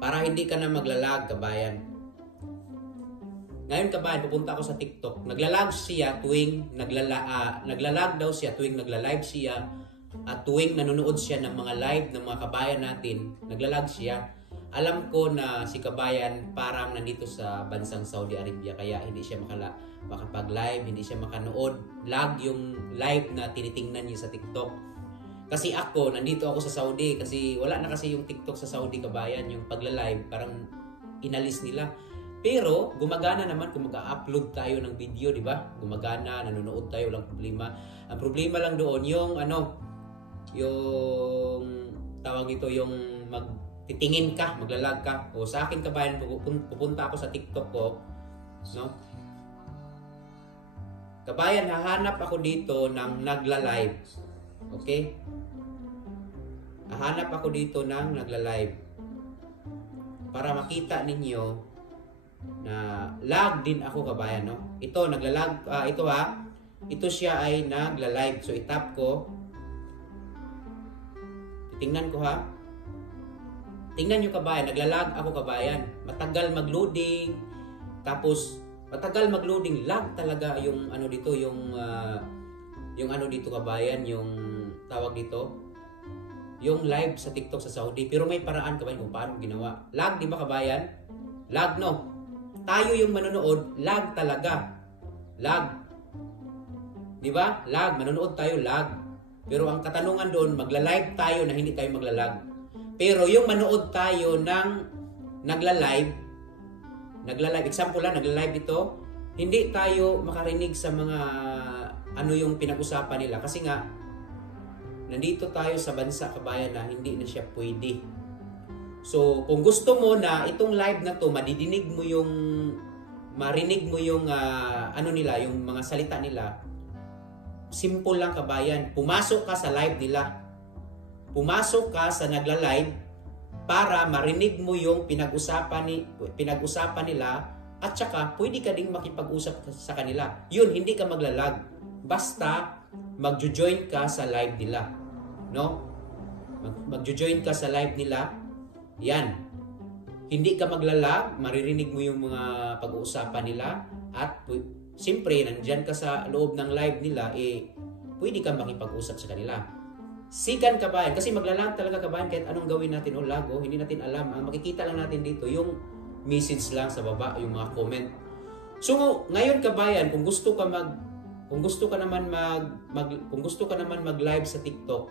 Para hindi ka na maglalag, kabayan. Ngayon, kabayan, pupunta ako sa TikTok. Naglalag siya tuwing naglalag daw siya tuwing nagla-live siya at tuwing nanonood siya ng mga live ng mga kabayan natin. Naglalag siya. Alam ko na si kabayan parang nandito sa bansang Saudi Arabia kaya hindi siya makapag-live, hindi siya makanood. Lag yung live na tinitingnan niya sa TikTok. Kasi ako, nandito ako sa Saudi kasi wala na kasi yung TikTok sa Saudi, kabayan. Yung pagla-live, parang inalis nila. Pero, gumagana naman kung mag-upload tayo ng video, di ba? Gumagana, nanonood tayo, walang problema. Ang problema lang doon, yung tawag ito, yung titingin ka, maglalag ka. O sa akin, kabayan, pupunta ako sa TikTok ko, no? Kabayan, hahanap ako dito ng nagla-live. Okay? Hahanap ako dito ng nagla-live para makita ninyo na lag din ako, kabayan, no? Ito nagla-lag, ito siya ay nagla-live. So itap ko. Tingnan ko, ha. Tingnan niyo, kabayan, nagla-lag ako, kabayan. Matagal mag-loading. Tapos matagal mag-loading, lag talaga yung ano dito, yung ano dito, kabayan, yung tawag dito, yung live sa TikTok sa Saudi. Pero may paraan, kabayan, kung paano ginawa. Lag, di ba, kabayan? Lag, no? Tayo yung manonood, lag talaga. Lag. Di ba? Lag. Manonood tayo, lag. Pero ang katanungan doon, magla-live tayo na hindi tayo magla-lag. Pero yung manood tayo ng nagla-live, example lang, nagla-live ito, hindi tayo makarinig sa mga ano yung pinag-usapan nila. Kasi nga, nandito tayo sa bansa, kabayan, na hindi na siya pwede. So, kung gusto mo na itong live na to, marinig mo yung ano nila, yung mga salita nila, simple lang, kabayan. Pumasok ka sa live nila. Pumasok ka sa nagla-live para marinig mo yung pinag-usapan nila at saka pwede ka ding makipag-usap sa kanila. Yun, hindi ka maglalag. Basta magjo-join ka sa live nila. No? Magjo-join ka sa live nila. Yan. Hindi ka maglalag, maririnig mo yung mga pag-uusapan nila at siyempre, nandyan ka sa loob ng live nila, pwede ka makipag-usap sa kanila. Sikan, kabayan, kasi maglalag talaga, kabayan, kahit anong gawin natin o lago, hindi natin alam. Ang makikita lang natin dito, yung message lang sa baba, yung mga comment. So, ngayon, kabayan, kung gusto ka naman mag-live sa TikTok,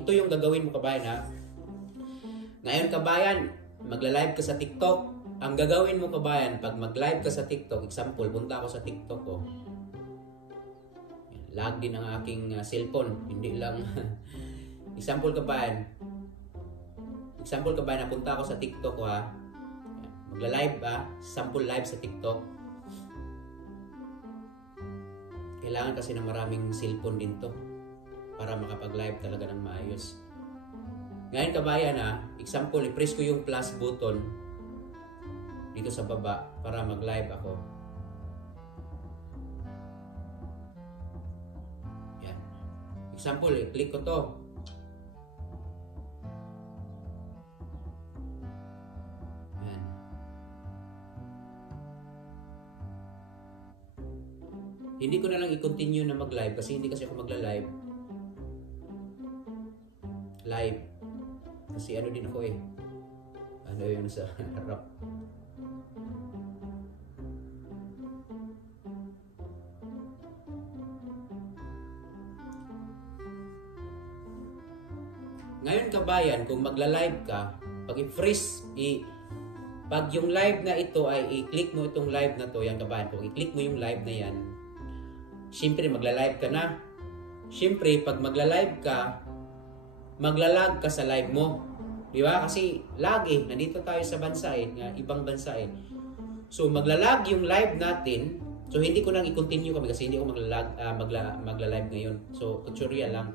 ito yung gagawin mo, kabayan, ha? Ngayon, kabayan, magla-live ka sa TikTok. Ang gagawin mo, kabayan, pag mag-live ka sa TikTok, example, punta ako sa TikTok ko. Lag din ang aking cellphone, hindi lang. Example, kabayan, napunta ako sa TikTok ko, ha. Magla-live, sample live sa TikTok. Kailangan kasi ng maraming cellphone din to para makapag-live talaga ng maayos. Ngayon, kabayan, example, i-press ko yung plus button dito sa baba para mag-live ako. Yan. Example, i-click ko to. Yan. Hindi ko na lang i-continue na mag-live kasi hindi kasi ako magla-live. Live. Kasi ano din ako ano yung sa harap. Ngayon, kabayan, kung magla-live ka, pag yung live na ito ay i-click mo itong live na to, yan, kabayan, kung i-click mo yung live na yan, siyempre magla-live ka na. Siyempre, pag magla-live ka, maglalag ka sa live mo. Di ba? Kasi lag nandito tayo sa bansa ibang bansa So maglalag yung live natin. So hindi ko nang i-continue kami kasi hindi ako magla-live ngayon. So tutorial lang.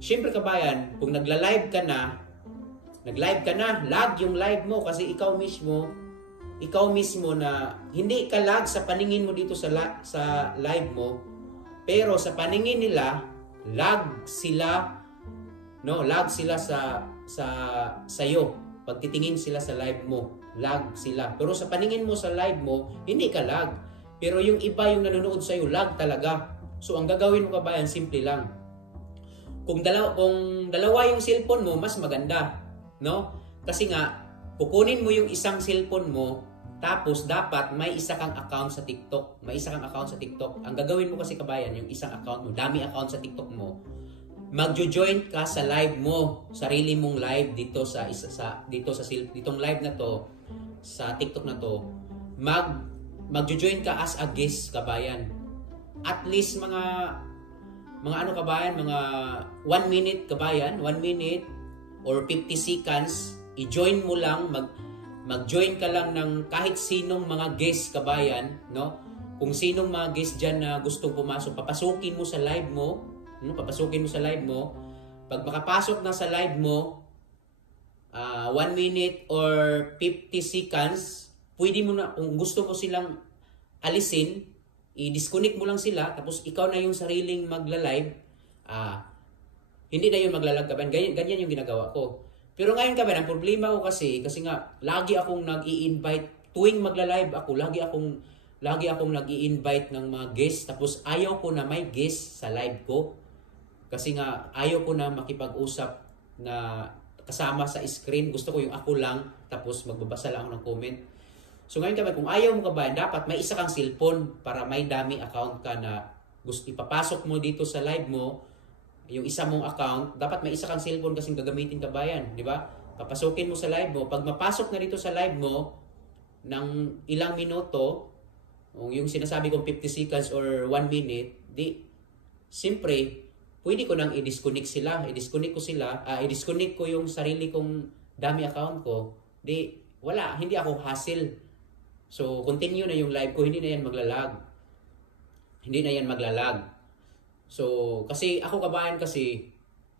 Siyempre, kabayan, kung nagla-live ka na, lag yung live mo kasi ikaw mismo na hindi ka lag sa paningin mo dito sa live mo, pero sa paningin nila, lag sila, no? Lag sila sa iyo. pag titingin sila sa live mo, lag sila. Pero sa paningin mo sa live mo, hindi ka lag. Pero yung iba yung nanonood sa'yo, lag talaga. So ang gagawin mo kabayan, simple lang. Kung dalawa yung cellphone mo, mas maganda, no? Kasi nga, kukunin mo yung isang cellphone mo, tapos dapat may isa kang account sa TikTok. May isa kang account sa TikTok. Ang gagawin mo kasi kabayan, yung isang account mo, dami account sa TikTok mo, magjo-join ka sa live mo, sarili mong live dito ditong live na to, sa TikTok na to. Magjo-join ka as a guest kabayan. At least mga ano kabayan, mga 1 minute kabayan, 1 minute or 50 seconds, i-join mo lang, mag-join ka lang ng kahit sinong mga guest kabayan, no? Kung sinong mga guest diyan na gustong pumasok, papasukin mo sa live mo, no? Papasukin mo sa live mo. Pag makapasok na sa live mo, 1 minute or 50 seconds, pwede mo na, kung gusto mo silang alisin, i-disconnect mo lang sila, tapos ikaw na yung sariling magla-live, hindi na yung maglalag ka ba? Ganyan yung ginagawa ko. Pero ngayon ka ba, ang problema ko kasi nga, lagi akong nag-i-invite, tuwing magla-live ako, lagi akong nag-i-invite ng mga guests, tapos ayaw ko na may guest sa live ko. Kasi nga, ayaw ko na makipag-usap na kasama sa screen, gusto ko yung ako lang, tapos magbabasa lang ako ng comment. So ngayon ka ba, kung ayaw mo kabayan, dapat may isa kang cellphone para may dami account ka na gusto ipapasok mo dito sa live mo, yung isa mong account, dapat may isa kang cellphone kasing gagamitin kabayan, di ba? Papasukin mo sa live mo, pag mapasok na dito sa live mo ng ilang minuto, yung sinasabi kong 50 seconds or 1 minute, di siyempre pwede ko nang i-disconnect ko yung sarili kong dami account ko, di wala, hindi ako hassle. So, continue na yung live ko, hindi na yan maglalag. So, kasi ako kabayan kasi,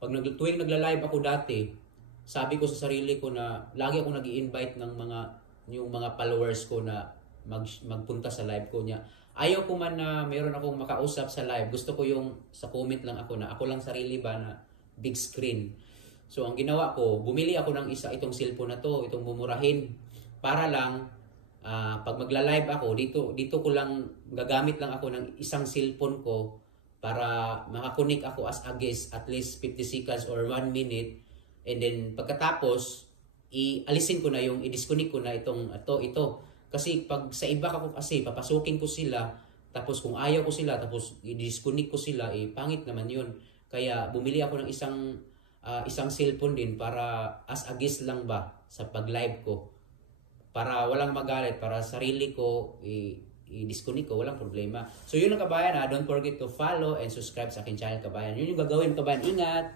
tuwing nagla-live ako dati, sabi ko sa sarili ko na, lagi ako nag-i-invite ng yung mga followers ko na magpunta sa live ko niya. Ayaw ko man na mayroon akong makausap sa live, gusto ko yung sa comment lang ako na, ako lang sarili ba na big screen. So, ang ginawa ko, bumili ako ng itong cellphone na to, itong mumurahin, para lang, pag magla-live ako, dito ko lang, gagamit lang ako ng isang cellphone ko para makakonik ako as a guest at least 50 seconds or 1 minute, and then pagkatapos, i-disconnect ko na ito. Kasi pag sa iba ako kasi, papasukin ko sila, tapos kung ayaw ko sila, tapos i-disconnect ko sila, pangit naman yun. Kaya bumili ako ng isang cellphone din para as a guest lang ba sa pag-live ko. Para walang magalit, para sarili ko, i-disconnect ko, walang problema. So yun ang kabayan, don't forget to follow and subscribe sa akin channel kabayan. Yun yung gagawin kabayan. Ingat!